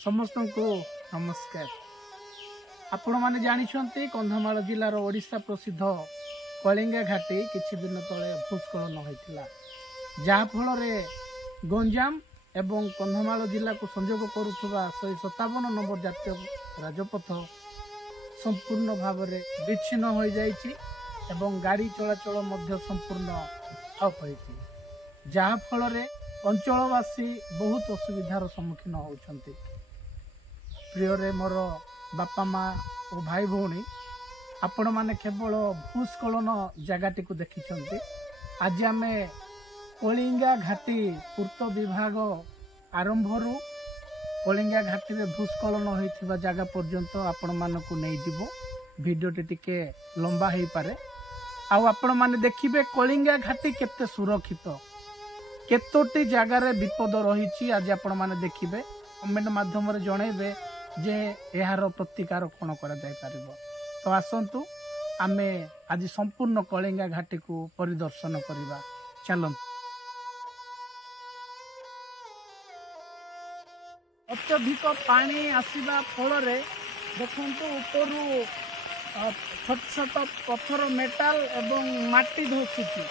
समस्त को नमस्कार। आपण मैंने जानते कंधमाल जिलार ओडिशा प्रसिद्ध कलिंगा घाटी किछि दिन तले भूस्खलन होइतिला, जहाँफल गंजाम एवं कंधमाल जिला को संयोग करुवा 157 नंबर जातीय राजपथ संपूर्ण भाव में विच्छिन्न हो जाइछि एवं गाड़ी चलाचल मध्य संपूर्ण ठप होइछि, जहाँफल अंचलवासी बहुत असुविधार सम्मुखीन होउछन्ति। प्रिय मोर बापा माँ और भाई भौणी आपण मैंने केवल भूस्खलन जगटी को देखी। आज आम कलिंगा घाटी पूर्त विभाग आरंभ कलिंगा घाटी में भूस्खलन होइथिबा जगह पर्यंत आपण मानकु नहीं जीवो। वीडियोटी टिके लंबा हो पारे आपण माने देखिबे कलिंगा घाटी केते सुरक्षित, केतोटी जगार विपद रही। आज आपण माने देखिबे कमेंट माध्यम रे जणैबे जे यार प्रतिकार कौन कर। तो आसतु आमे आज संपूर्ण कलिंगा घाटी को परिदर्शन करवा। चलत अत्यधिक पानी आसवा फल देखु ऊपर छोट छोट पत्थर मेटाल एवं माटी धसुची।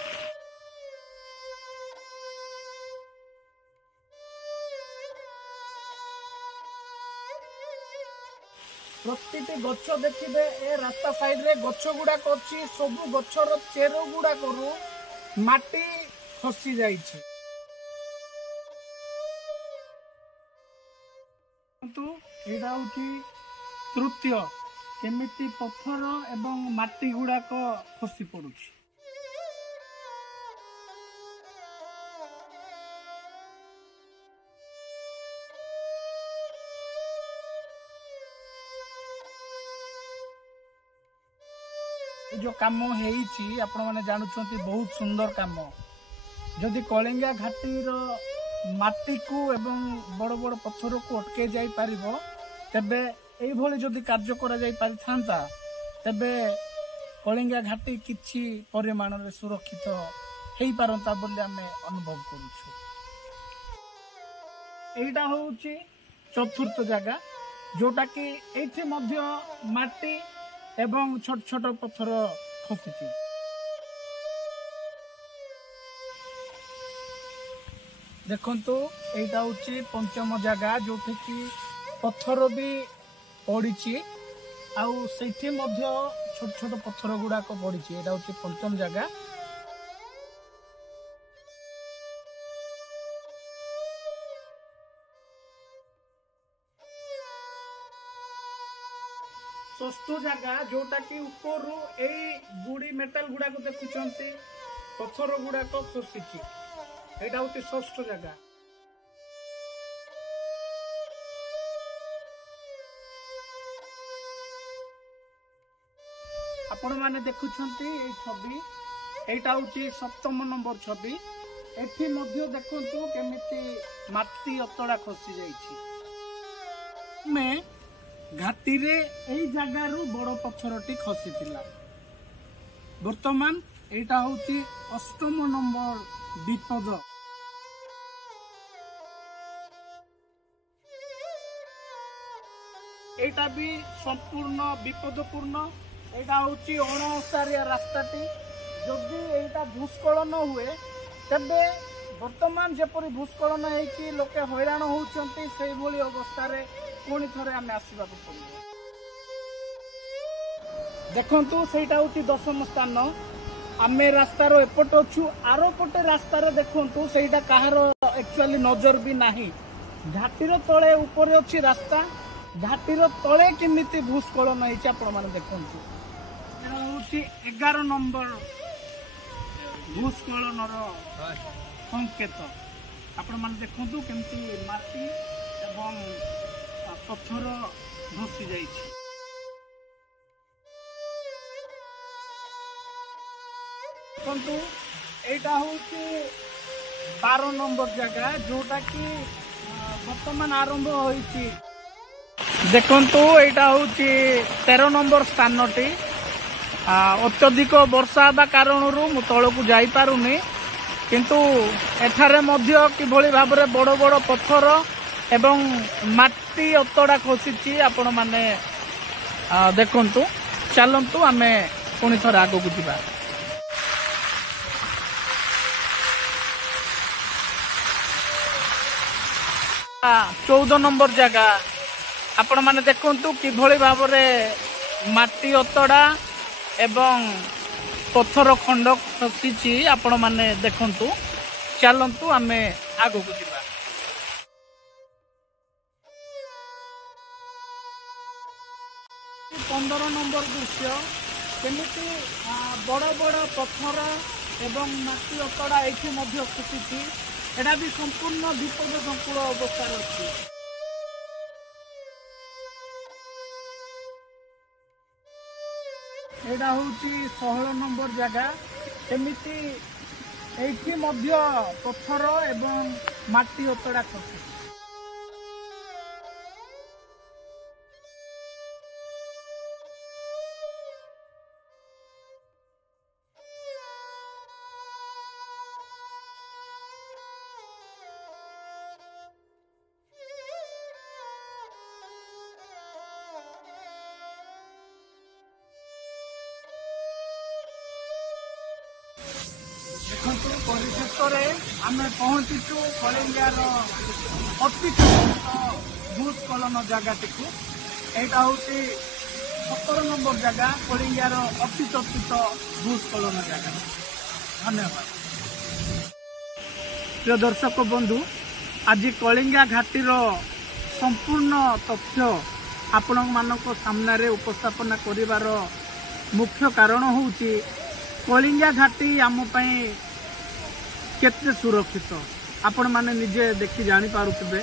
प्रति गछ देखिए ए रास्ता साइड रे गछ गुड़ाक अच्छी सब गछर चेर गुड़ाक माटी खसी जाइछि। एटा होची तृतीय केमिति पत्थर एवं माटी गुड़ाक खसी पड़ुछि। जो काम होईची आपण माने जानुछंती बहुत सुंदर काम। जदि कलिंगा घाटी रो माटी को एवं बड़ बड़ पत्थर को अटके जाई पारिबो तबे एई भली जदि कार्य करा जाई पारिथांता तबे कलिंगा घाटी किछि परिमाण रे सुरक्षित हेई पारंता बोली आमे अनुभव करूछु। एटा होउची चतुर्थ जगह जोटा कि एठी मध्य माटी एवं छोट छोट पत्थर खसी। देखंतु एटा होची पंचम जगह जोठी कि पत्थर भी पड़ी आउ सेठी मध्य छोट छोट पत्थर गुड़ाक पड़ी। एटा होची पंचम जगह। षष्ठ जगह जोटा कि ऊपर गुड़ी मेटाल गुड़ा को देखुंत पत्थर गुड़ाक खसी। एटा होती षष्ठ जगह। आपण माने देखुंत छवि एटा होती सप्तम नंबर छवि। एठी मध्य देखंतु केमिति माटी अतड़ा खसी जाइछि। में घाटी रे एई जगारू बड़ पत्थरटी खसी थिला। वर्तमान एटा होची अष्टम नंबर विपद। एटा भी संपूर्ण विपदपूर्ण। एटा होची अणसारिया रास्ताटी। जदि एटा भूस्खलन हुए तबे वर्तमान जेपरि भूस्खलन हेकि लोके हैरान होउचंती सेई भली अवस्था रे पुणी थरे आमे आसीबा पड़िबो। देखंतु सेटा होची दशम स्थान। आमे रास्तार एपट अछु आरो पटे रास्तार देखंतु सेटा काहार एक्चुअली नजर भी नाही। घाटीर तळे ऊपर अछि रास्ता। घाटीर तळे केमिति भूस्खलन हेछि आपण माने देखंतु। एटा होची 11 नंबर भूस्खलनर संकेत। आपण माने देखंतु केमिति माटी एवं पत्थर धसी जाइछि। देखंतु एटा होची 12 नंबर जगह जोटा कि वर्तमान आरंभ होइछि। देखंतु एटा होची 13 नंबर स्थानटी। अत्यधिक वर्षा हेबा कारणरू मु तळकु जाई पारुनी, किंतु एठारे मध्य किभଳି भाबरे बड़ बड़ पत्थर एवं माटी अतड़ा खसी आपण मैंने देखु चलतु आम पुणी थर आग को जा 14 नंबर जगह आपण मैंने देखु कि भाव माटी अतड़ा एवं पत्थर खंड खसी आपण मैंने देखु चलतु आम आग को जा 15 नंबर दृश्य केमिति बड़ बड़ पत्थर एवं माटी अतड़ा ये खसी एटा भी संपूर्ण विपद संकुल अवस्था अच्छी एटा हूँ 16 नंबर जगह केमिति एठी मध्य पत्थर एवं माटी अतड़ा खसी परिशेष आम पहुंचीचु कलिंगार अति भूस्खलन जगह यहाँ हूँ 17 नंबर जगह कलिंगार अति चर्चित भूस्खलन जगह। धन्यवाद प्रिय दर्शक बंधु आज कलिंगा घाटीर संपूर्ण तथ्य आपण मानक सामने उपस्थापना करिवार मुख्य कारण होउची कलिंगा घाटी आम केते सुरक्षित आपण माने निजे देखि जानी पारुथिबे।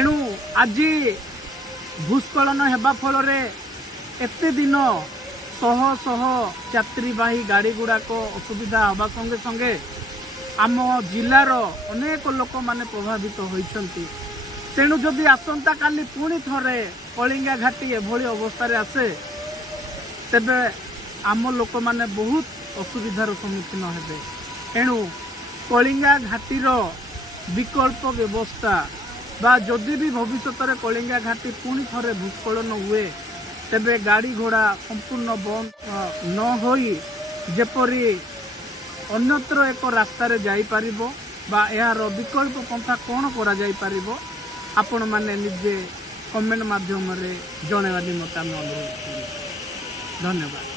एणु आज भूस्खलन हेबा फल रे एते दिन शह शह यात्रीवाही गाड़ी गुड़ाक असुविधा हवा संगे संगे आम जिलार अनेक लोक माने प्रभावित होइछंती। तेणु जदि आसंता काली पुणी थरे कलिंगा घाटी एभली अवस्था रे आसे तेबे आम लोक माने बहुत असुविधार सम्मुखीन हेबे। एणु कलिंगा घाटीर विकल्प व्यवस्था बा जदि भी भविष्य में कलिंगा घाटी पुणी थरे भूस्खलन हुए तेबे गाड़ी घोड़ा संपूर्ण बंद न होई जेपरी अन्यत्र एक रास्ता रे जाई परिबो बा यार विकल्प पंथा कौन करा जाई परिबो आपण माने निजे कमेंट माध्यम रे जणेवा निमंत्रण अनुरोध। धन्यवाद।